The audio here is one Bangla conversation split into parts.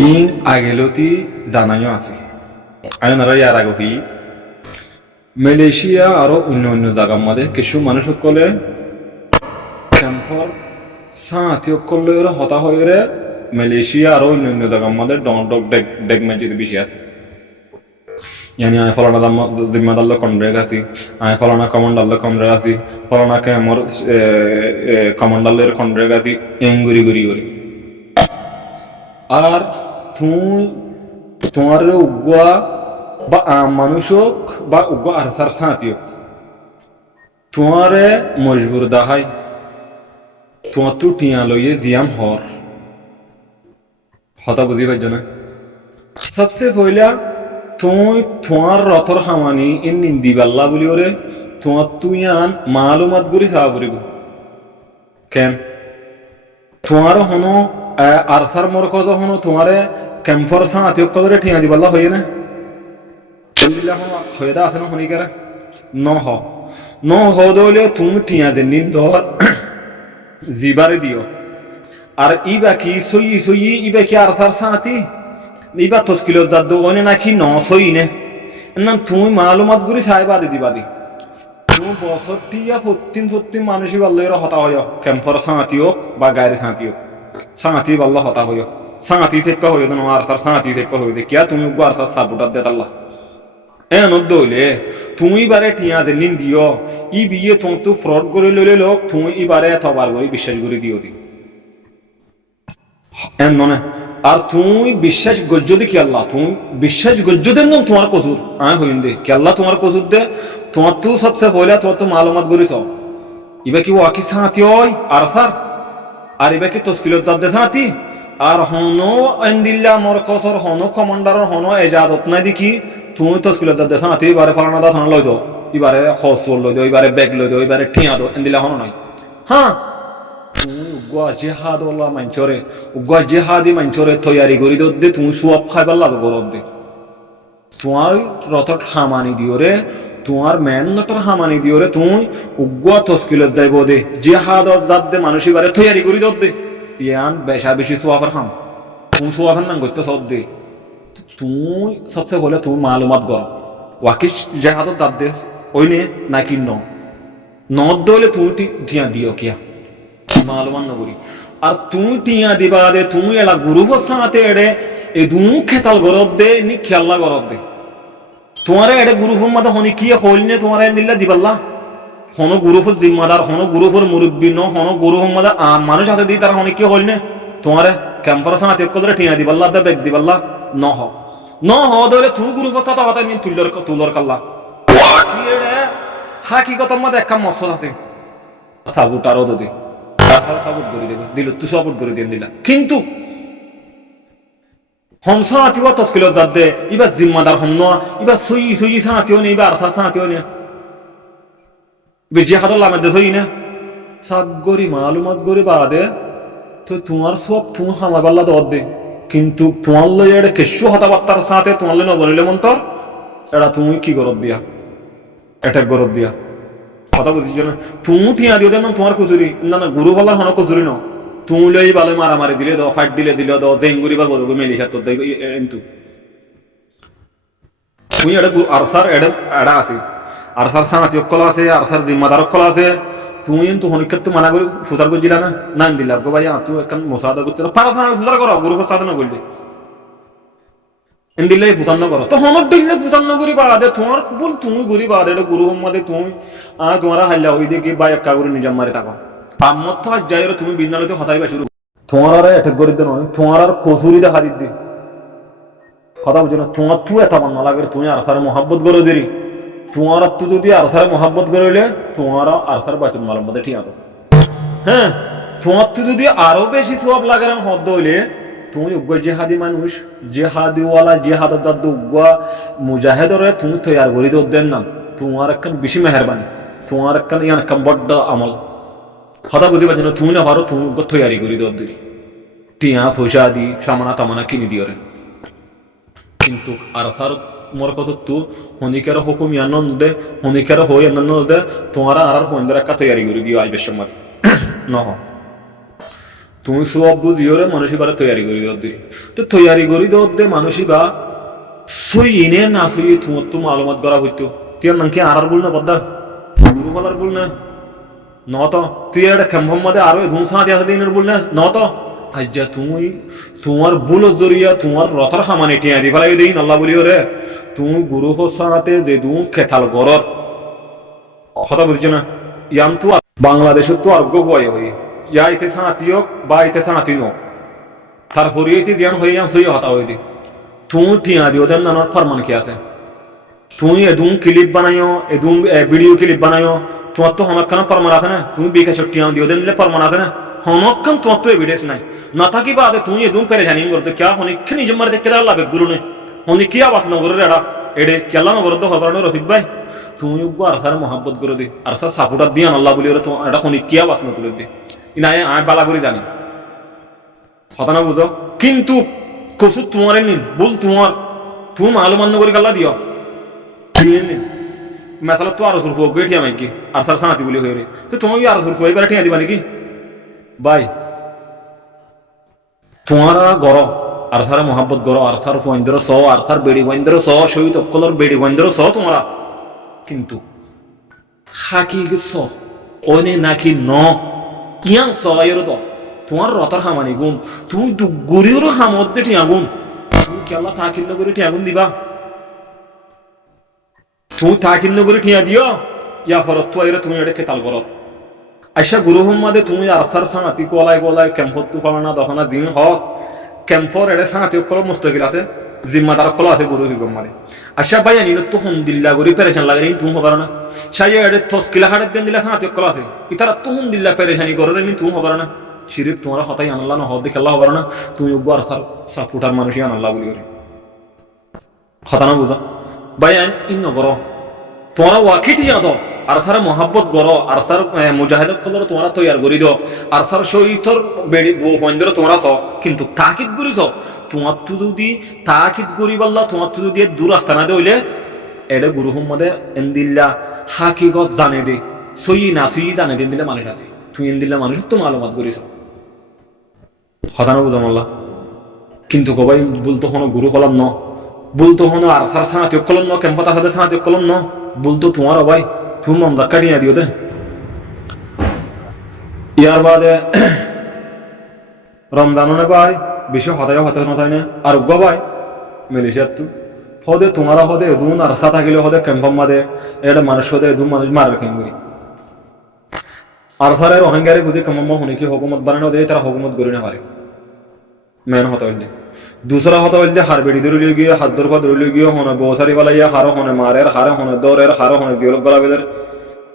ইন আগেলতি জানাইও আছে আইনারা ইয়ার আগে মালয়েশিয়া আরো অন্য অন্য জায়গার মধ্যে কিছু মানুষ সকলে ক্যাম্পর সাঁতি সকলে হতা হয়ে মালয়েশিয়া আরো অন্য অন্য জায়গার মধ্যে ডক ডেক মসজিদ বেশি আছে yani ay falana dimmadallo kondregasi ay falana komandallo kondregasi falana ke mor komandaller kondregasi enguri guri guri আর তুই তোমার উগ্গা বা মানুষক বা উগ্গা আরসার সাঁতিও তোমারে মজবুর দাহাই তোমার তো টিয়া লইয়ে জিয়াম হর হতা বুঝি পাইছ না সবচেয়ে পয়লা তুই তোমার রথর হামানি ইন নিন্দি বাল্লা বলি ওরে তোমার তুই আন মালুমাত করি চাওয়া পড়িব কেন তোমার হনো আরসার মরকজ হনো তোমারে ক্যাম্পর সাঁতি করে ঠিয়া দিবাল্লা হয়ে না হয়ে দা আছে না শুনি কেরা ন হলে তুমি ঠিয়া যে নিন ধর জিবারে দিও আর ইবা কি সই ইবা কি আরসার সাঁতি ইবা তস্কিলত দাদ ওনে নাকি সই নে না তুমি মালুমাত করি চাই বাদি দিবা দি তুমি বছর টিয়া ফত্তিন মানুষই বাল্লা হতা হয় ক্যাম্পর সাঁতি হোক বা গায়ের সাঁতি হোক সাঁতি বাল্লা হতা হইও সাঁতি চেপা হইও না আরসার সাঁতি চেপা হইও দে কিয়া তুমি আরসার সাপোর্টার দে তাল্লা দৌলে তুমি বারে টিয়া দে নিন দিও ই বিয়ে তুমি তো ফ্রড করে লইলে লোক তুমি ইবারে এতবার করে বিশ্বাস করে দিও দি ননে আর তুমি বিশ্বাস গজ্জ দে কি আল্লাহ তুমি বিশ্বাস গজ্জ দেন না তোমার কসুর হইন দে কি আল্লাহ তোমার কসুর দে তোমার তো সবচেয়ে পয়লা তোমার তো মালুমাত করিস ইবা কি ওয়াকি সাঁতি হয় আরসার আর এবার কি তস্কিলত দাদ দেশাতি আর হনো এন্দিল্লা মর কসর হনো কমান্ডার হনো এজাজত নাই দেখি তুমি তস্কিলত দাদ দেশাতি এবারে ফালানা দা থানা লই দাও এবারে হসল লই দাও এবারে ব্যাগ লই দাও এবারে ঠিয়া দাও এন্দিল্লা হনো নাই হ্যাঁ তুমি উগ্গা জেহাদ ওলা মাঞ্চরে উগ্গা জেহাদি মাঞ্চরে তৈয়ারি করি দে তুমি সব খাইবার লাগো গরব দে তোমার রথট হামানি দিও রে তোমার মেহনতর হামানি দিও রে তুমি উগ্গা তস্কিলত যাইব দে জেহাদ জাত দে মানুষ এবারে তৈয়ারি করি দে ইয়ান বেশা বেশি সোয়াফার হাম তুমি সোয়াফার নাম করতে সব দে তুমি সবচেয়ে বলে তুমি মালুমাত করো ওয়াকি জেহাদ জাত দে ওইনে নাকি নদ দলে তুমি টিয়া দিও কিয়া মালুমান নগরী আর তুমি টিয়া দিবা দে তুমি এলা গুরু বসাতে এড়ে এ দু খেতাল গরব দে নি খেয়াল্লা গরব দে তোমারে এড়ে গুরুফর মাথা হনি কি হইলনে তোমারে দিল্লা দিবাল্লা হনো গুরুফর জিম্মাদার হনো গুরুফর মুরব্বী ন হনো গুরুফর মাথা মানুষ হাতে দি তারা হনি কি হইলনে তোমারে ক্যাম্পার সাথে করে টিয়া দিবাল্লা দে বেগ দিবাল্লা ন হ দলে তুই গুরুফর সাথে কথা নিন তুলর কাল্লা কি এড়ে হাকিকতর মাঝে একটা মসল আছে সাবুটারও যদি সাপোর্ট করে দেবে দিল তুই সাপোর্ট করে দিয়ে দিলা কিন্তু হংস আতিবা তস্কিলত দাদ দে ইবা জিম্মাদার হন ইবা সই সাঁতিও নেই ইবা আরসা সাঁতিও নেই বেজি হাতর লামে দে সই না সাব গরি মালুমাত গরি বাদে তো তোমার সব তুমি হামার পাল্লা দর দে কিন্তু তোমার লই এটা কেশু হতাবার্তার সাথে তোমার লই নবলিলে মন্তর এটা তুমি কি গরব দিয়া অ্যাটাক গরব দিয়া কথা বুঝিস না তুমি টিয়া দিও দেন তোমার কচুরি না গুরু বলার হন কচুরি ন তুমি লই ভালো মারামারি দিলে দাও ফাইট দিলে দাও দেঙ্গুরি বা গরু মেলি হাত তোর কিন্তু তুমি এটা আরসার এডা আছে আরসার সাঁতি অক্কল আছে আরসার জিম্মাদার অক্কল আছে তুমি কিন্তু হনিকার তো মানা করে ফুতার করছিলা না দিলা গো ভাই তুই একটা মোসাদা করতে পারা ফুতার করো গুরু সাধনা করলে দিলে ফুতান ন করো তো হনক দিলে ফুতান নগরি বাদে তোমার বল তুমি গরি বাদে এটা গুরু সম্মাদে তুমি তোমার হাল্লা হই দেখি বা একা করে নিজাম মারে থাকো পাম্মত তো যাই তুমি বিদ্যালয়তে হতাইবা শুরু তোমার আর অ্যাটাক করে দে নয় তোমার আর কসুরি দেখা দিতে কথা বুঝো না তোমার তুই এত মান না লাগে তুমি আরসার মহাব্বত করে দেরি তোমার তুই যদি আরসার মহাব্বত করে তোমার আরসার বাচন মালম মধ্যে ঠিক আছে হ্যাঁ তোমার তুই যদি আরো বেশি সব লাগে না হদ্দ হইলে তুমি উগ্র জেহাদি মানুষ জেহাদিওয়ালা জেহাদ দাদ উগ্র মুজাহেদরে তুমি তৈয়ার করি দেন না তোমার একখান বেশি মেহরবানি তোমার একখান ইয়ান একখান বড্ড আমল কথা বুঝতে পারছি না তুমি না পারো তুমি উগ্র তৈয়ারি করি দিলি টিয়া পয়সা দি সামানা তামানা কিনি দিও রে কিন্তু আরসার মোর কত তু হনিকের হুকুম ইয়ান দে হনিকের হই ইয়ান দে তোমার আর ফোন ধরে একটা তৈয়ারি করে দিও আইবের সময় নহ তুমি সব বুঝিওরে মানুষই বারে তৈরি করি দিই তো তৈরি করি দে মানুষই বা সই এনে না সই তোমার তো মালুমাত করা হইতো তুই নাম কি আর বল না বদ্দা গুরু বলার বল না নত তুই একটা খেম্ভম মধ্যে আরো ধুম সাঁতি আছে দিনের বল না নত আজ্জা তুমি তোমার বুল জরিয়া তোমার রথর সামানে টিয়া দি ফেলাই দিই আল্লাহ বলি রে তুমি গুরু সাথে যে দু খেতাল গরর কথা বুঝছো না ইয়াম তো বাংলাদেশের তো আরোগ্য হয়ে হই ইয়া ইতে সাঁতি হোক বা ইতে সাঁতি নোক তার হরিয়েতে জ্ঞান হয়ে যাম সই হতা হয়ে দি তুমি টিয়া দিও দেন নানার ফরমান কি আছে তুমি এদুম ক্লিপ বানাইও এদুম ভিডিও ক্লিপ বানাইও তোমার তো হনক খানা ফরমান আছে না তুমি বিকাশ টিয়া দিও দেন দিলে ফরমান আছে না হনক খান তোমার তো এভিডেন্স নাই না থাকি বাদে তুমি এদুম পেরেশানি করতে ক্যা হনি কে নিজে মারে দেখতে লাভে গুরু নে হনি কি আবাস না করে এড়া এডে কেলা না করতে হবার রফিক ভাই তুমি আর সার মহাব্বত করে দি আর সার সাপোর্টার দিয়া আল্লাহ বলি তো এটা হনি কি আবাস না তুলে দি ইনায় আয় বালা করে জানি কথা না বুঝো কিন্তু কসু তোমার নিন বল তোমার তুমি মালুমান্য করে গাল্লা দিও মেসালা তো আরো সুরফ হোক ঠিয়া মাইকি আর সার সাঁতি বলি হয়ে রে তো তুমি আরো সুরফ এবার ঠিয়া দিবা নাকি ভাই তোমারা গড় আর সার মহাব্বত গড় আর সার ফয়েন্দ্র স আর সার বেড়ি ফয়েন্দ্র স শহীদ অকলর বেড়ি ফয়েন্দ্র স তোমরা কিন্তু হাকি স ওনে নাকি ন কিয়াং স এর তো তোমার রতর হামানি গুণ তুমি গরিওর হামত ঠিয়া গুণ তুমি কি আল্লাহ থাকিল করে ঠিয়া গুণ দিবা তুমি থাকিল করে ঠিয়া দিও ইয়া ফরত তো এর তুমি এটা কেতাল করো আইসা গুরু হোমাদে তুমি আসার সাঁতি কলাই কলাই ক্যাম্পত তু পাবে না দহনা দিন হক ক্যাম্পর এটা সাঁতি কল মুস্তকিল আছে জিম্মাদার কল আছে গুরু হিগম মারে আশা ভাই আনি তো হন দিল্লা গরি পেরেশান লাগে তুমি হবার না সাই এটা থসকিলা হাড়ের দেন দিলা সাঁতি কল আছে ইতারা তো হন দিল্লা পেরেশানি করে নি তুমি হবার না শিরিফ তোমার হতাই আনাল্লাহ না হদ দেখে আল্লাহ হবার না তুমি আর সাপোর্টার মানুষই আনাল্লাহ বলি করে হতা না বুঝা ভাই আইন ইন নগর তোমরা ওয়াকিটি জানো আর সার মহাব্বত গড় আর সার মুজাহিদত কলর তোমরা তৈয়ার করি দো আর সার শহীদর বেড়ি বন্ধের তোমরা চ কিন্তু তাকিদ করিছ তোমার তো যদি তাকিদ করি বললা তোমার তো যদি দূর রাস্তা না হইলে এটা গুরু মোহাম্মদে এন্দিল্লা হাকিগত জানে দে সই না সই জানে দিন দিলে মানুষ আছে তুই এন্দিল্লা মানুষ তো মালুমাত করিস হতানো বুঝামল্লা কিন্তু কবাই বলতো হনো গুরু কলম ন বলতো হনো আর সার সাঁতি কলম ন কেম্পতা সাথে সাঁতি কলম ন বলতো তোমার ভাই তুমি মমদা কাটিয়ে দিও দে ইয়ার বাদে রমজানও নে ভাই বেশি হতায় হতায় নথায় না আর উগ্র ভাই মালয়েশিয়ার তো হদে তোমারা হদে এদুন আর সা থাকিলে হদে ক্যাম্পম মাদে এটা মানুষ হদে এদুন মানুষ মারার কেমরি আর সারের অহংকারে বুঝে কেমন শুনে কি হুকুমত বানানো দেয় তারা হুকুমত করি না পারে মেন হতা হইলে दूसरा होता है हार बेड़ी दौड़ लियो गया हाथ दौड़ का दौड़ लियो गया होना बहुत सारी वाला ये हारो होने मारे हारे होने दौड़े हारो होने दियो गला बेदर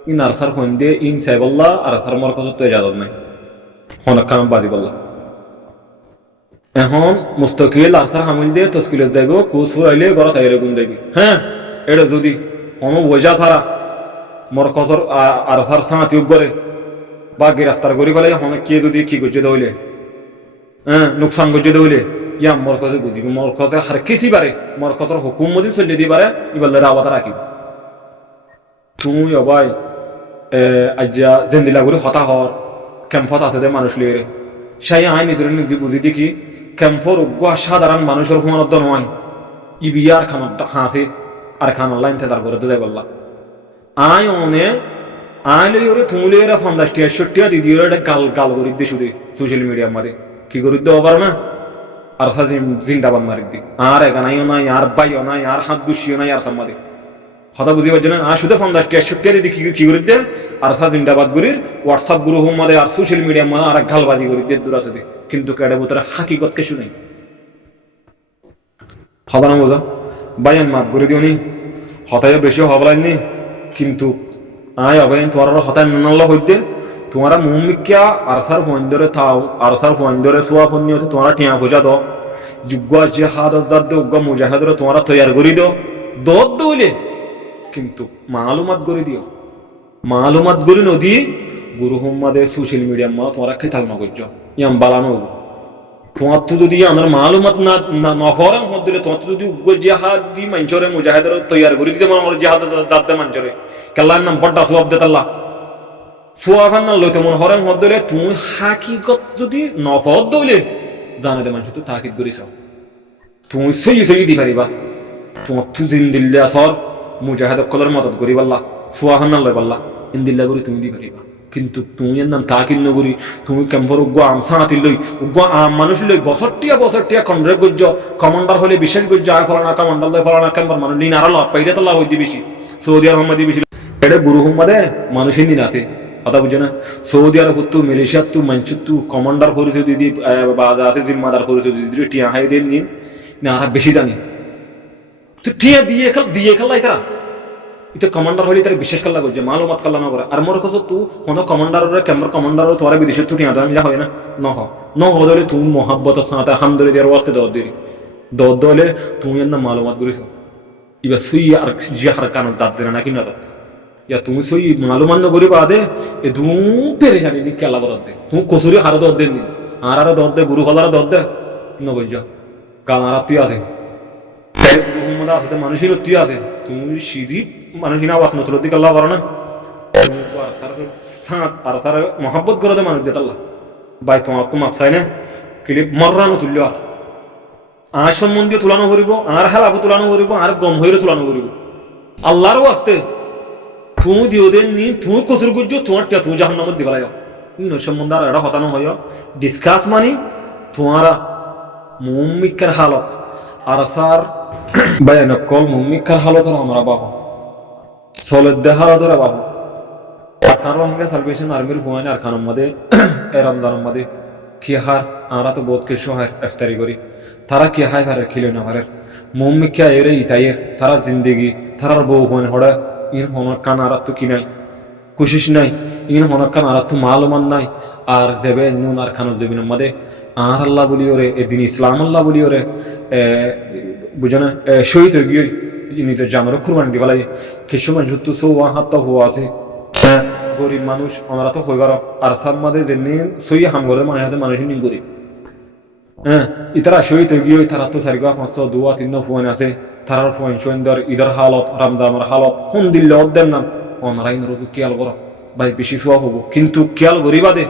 इन अरसर होंदे इन सेबल्ला अरसर मर को तो इजाजत नहीं होना काम बाजी बल्ला এখন মুস্তাকিল আরসার হামিল দিয়ে তসকিল দেব কুসুর আইলে বড় তাইরে গুণ দেবি হ্যাঁ এটা যদি কোনো ওজা ছাড়া মরকজর আরসার সাঁতি করে বা গ্রেফতার করি গেলে হনে কে যদি কি করছে দইলে হ্যাঁ নুকসান করছে দইলে ইয়া মরকজে বুঝিব মরকজে হার কিসি বারে মরকজর হুকুম মদি চলে দিবারে ইবাল্লে রাওয়াত রাখিব তুমি ভাই আজ্জা জেন্দিলা করে হতা হর ক্যাম্পত আছে দে মানুষ লিয়ে সেই আইন নিজের নিজে বুঝি দেখি ক্যাম্পর উগ্র সাধারণ মানুষের হুমানত নয় ইবিয়ার খানত হাসে আর খান আল্লাহ ইন্তজার করে দেয় বললা আই অনে আই লইরে তুমি লইরে 50-60 দিদি এটা গাল গাল করে দিই শুধু সোশ্যাল মিডিয়ার মাঝে কি করে দেওয়া পারো না আর সাজি জিন্দাবাদ মারি দি আর এখানাইও নাই আর বাইও নাই আর হাত গুছিও নাই আর সামাদে কথা বুঝি পারছেন আর শুধু 50-60 দিদি কি করে দেন আর সা জিন্দাবাদ করির হোয়াটসঅ্যাপ গ্রুপ মাঝে আর সোশ্যাল মিডিয়া মাঝে আর গালবাজি করে দিয়ে দূর আছে কিন্তু কেডে ভিতরে হাকিকত কিছু নেই কথা না বোঝা বাইয়ান মাফ করে দিও নি হতায় বেশি হবলাইনি কিন্তু আয় অবয়ন তোমার হতায় নল্লা হইতে তোমারা মুমিকিয়া আরসার ফন্দরে থাও আরসার ফন্দরে সোয়া ফন্নি হতে তোমারা টিয়া বোঝা দাও যোগ্য জিহাদ দাদ উগ্র মুজাহিদরে তোমারা তৈয়ার করি দাও দদ দইলে কিন্তু মালুমাত করে দিও মালুমাত করে নদী গুরু মোহাম্মদের সোশ্যাল মিডিয়া মা তোমরা খেতাল না করছো ইয়াম বালানো তোমার তো যদি আমার মালুমাত না নফরেন হদ দিলে তোমার তো যদি উগ্র জিহাদ দি মঞ্চরে মুজাহিদরে তৈয়ার করে দিতে আমার জিহাদ দাদ মঞ্চরে কেল্লার নাম বড় সওয়াব দেত আল্লাহ সোয়াফান না লইতে মন হরেন হদ দইলে তুই হাকিগত যদি নফদ দইলে জানে যে মানুষ তুই তাকিদ করিস তুই সই সই দি পারিবা তোমার তু জিন্দিল্লা সর মুজাহিদ কলর মদত করি পাল্লা সোয়াফান না লই পাল্লা ইন্দিল্লা করি তুমি দি পারিবা কিন্তু তুমি এর নাম তাকিদ নগরি তুমি কেম্পর উগ্র আম সাঁতিল লই উগ্র আম মানুষ লই বছরটিয়া কন্ড্রে গজ্জ কমান্ডার হলে বিশেষ গজ্জ আয় ফলানা কমান্ডার লই ফলানা কেম্পর মানুষ লিন আরো লাভ পাইতে তো লাভ হইতে বেশি সৌদি আরব বেশি এটা গুরু হুম্মাদে মানুষের দিন আছে কথা বুঝছে না সৌদি আরব তু মালয়েশিয়া তু মানচুর তু কমান্ডার করেছে দিদি বাজা আছে জিম্মাদার করেছে দিদি টিয়া হাই দিন নিন না আর বেশি জানি তো টিয়া দিয়ে খেলাই তারা এটা কমান্ডার হলে তারা বিশেষ কাল্লা করছে মালুমাত কাল্লা না করে আর মোর কথা তু কোনো কমান্ডারের ক্যাম্পার কমান্ডার তোরা বিদেশের তু টিয়া যা হয় না ন হলে তুমি মহাব্বত সাথে হামদরে দেওয়ার ওয়াস্তে দর দলে তুমি এর না মালুমাত করিস এবার সুই আর জিহার কানো দাঁত দেনা নাকি না দাঁত ইয়া তুমি সই মালুমান নগরী বাদে এ ধু পেরে জানি নি কেলা বরাদ দে তুমি কসুরি হারে দর দেন নি আর দর দে গুরু হলার দর দে নগর যা কাল আর তুই আছে গুরু হুম্মদা আছে মানুষের তুই আছে তুমি সিধি মানুষের আওয়াজ নতুন দিকে আল্লাহ পারো না আর সার মহাব্বত করে দে মানুষ দেতাল্লাহ ভাই তোমার তো মাপসাই না কিলি মর্রানো তুল্য আর সম্বন্ধীয় তুলানো করিব আর হেলাফ তুলানো করিব আর গম হইরে তুলানো করিব আল্লাহরও আসতে তুই দিও দেন নি তুই কসুর গুজ্জ তোমার টিয়া তুই জাহান নামত দিবালাই সম্বন্ধে আর এটা হতানো হয় ডিসকাস মানি তোমারা মুমিকার হালত আর সার বায়ানকল মুমিকার হালত আমরা বাহ সলদ্দে হালতরা বাহ আরকান রহঙ্গে সালভেশন আর্মির হুয়াইন আরকানের মধ্যে এ রমজানের মধ্যে কি হার আমরা তো বহুত কিছু হয় ইফতারি করি তারা কি হাই পারে খিলে না পারে মুমিকা এরে ইতাইয়ের তারা জিন্দেগি তারার বউ হুয়াইন হড়া ইন হনক কান আর তো কি নাই কুশিস নাই ইন হনক কান আর তো মালুমান নাই আর দেবে নুন আর খানোর জমিনের মধ্যে আর আল্লাহ বলি ওরে এদিন ইসলাম আল্লাহ বলি ওরে বুঝে না শহীদ হয়ে গিয়ে নিজের জামের কুরবানি দিবা লাগে কিছু মানুষ তো সৌয়া হাত হওয়া আছে গরিব মানুষ আমরা তো হইবার আর সার মাঝে যেমনি সই হাম করে মানে হাতে মানুষ নিন গরিব হ্যাঁ ইতারা শহীদ হয়ে গিয়ে তারা তো চারিগা 500 2 3 ফোন আছে তারার ফোন সন্ধ্যার ঈদের হালত রমজানের হালত কোন দিল্লে অর্ধের নাম অনারাই নরবি খেয়াল করো ভাই বেশি শোয়া হবো কিন্তু খেয়াল করি বাদে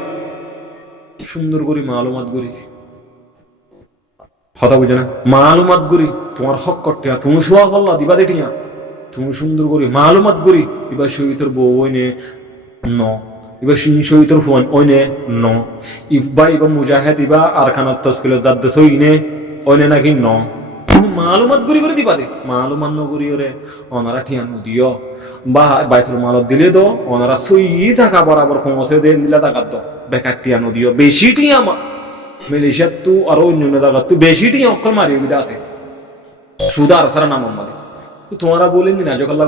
সুন্দর করি মালুমাত করি কথা বুঝে না মালুমাত করি তোমার হক করতে তুমি শোয়া করলা দিবা দেটিয়া তুমি সুন্দর করি মালুমাত করি এবার শহীদের বউ ওইনে ন এবার শহীদের ফোন ওইনে ন ইবা এবার মুজাহেদ ইবা আর খানার তসকিলের দাদ্দ সইনে ওইনে নাকি ন মালুমাত করি করে দিবা দে মালুমান নগরী ওরে ওনারা ঠিয়ানো দিও বা বাইতুল মালত দিলে দো ওনারা সই জায়গা বরাবর পৌঁছে দিয়ে দিলে টাকা তো বেকার টিয়ানো দিও বেশি টিয়া মালয়েশিয়ার তো আরো অন্য জায়গা তো বেশি টিয়া অক্ষর মারি বিদা আছে সুদা আর সারা নাম আমাদের তো তোমারা বলেন দিন আজকাল্লা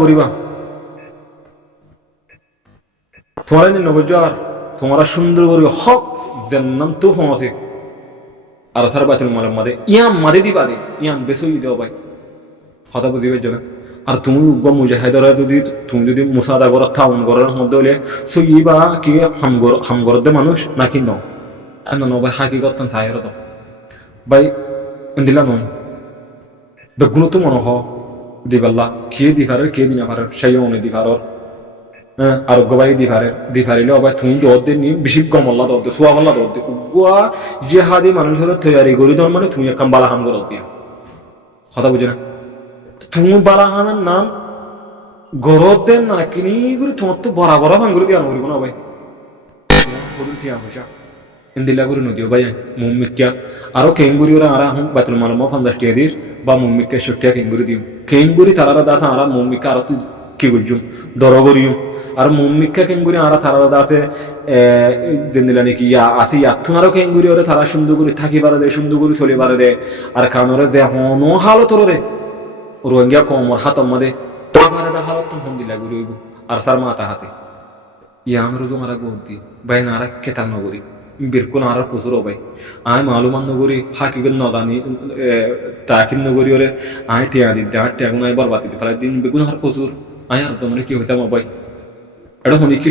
করিবা তোমার নবজ আর তোমরা সুন্দর করি হক নাম তো পৌঁছে আর সার বাইতুল মালের মাঝে ইয়াম মাঝে দিবা দে ইয়াম বেসই দেও ভাই কথা বুঝিবে জন্য আর তুমি উগ্র মুজাহিদরা যদি মুসাদা করো থাউন করার মধ্যে হলে সই বা কি হামগর দে মানুষ নাকি ন ভাই হাকি করতেন সাহের তো ভাই দিলা নয় বেগুলো তো মনে হ দিবাল্লা কে দিফারের কে দিনা পারের সেই অনে দিফারর আরোগ্য বাড়ি দিফারিলে আবার তুমি দর নি বেশি গমল্লা দর দে সোয়াবল্লা দর দে উগুয়া যে হাদি মানুষের তৈরি করি দর মানে তুমি একটা বালাহাম করো দিয়া কথা বুঝে না তুমি বালাহামের নাম গরত দেন না কিনি করে তোমার তো বরাবর ভাঙ করে দিয়া নকরিব না ভাই টিয়া পয়সা ইন্দিল্লা করে নদীও ভাই মুমিকা আরো কেঙ্গুরি ওরা আর এখন বাতুল মালম 50 টিয়া দির বা মুমিকা 60 টিয়া কেঙ্গুরি দিও কেঙ্গুরি তারা দাসা আর মুমিকা আর তুই কি করছুম দর করিও আর মুমিকা কেঙ্গুরি আর তারা দাসে দিলা নাকি আসি আত্মনারও কেঙ্গুরি ওরে তারা সুন্দর করে থাকি পারে দে সুন্দর করে চলে পারে দে আর কানরে দে হনো হালত রে রোহিঙ্গা কমর হাতম মধ্যে পারে দা হালত তো দিলা গুরি হইব আর সার মাথা হাতে ইয়ামরো তোমারা গন্তি ভাই নারা কেতান নগরী বিরকুল আর প্রচুর ভাই আয় মালুমান নগরী হাকিগল নদানি তাকিন নগরী ওরে আয় টিয়া দি টিয়া গুনাই বরবাদি তাহলে দিন বেগুন আর প্রচুর আয় আর তোমার কি হইতাম ভাই এটা হনি কি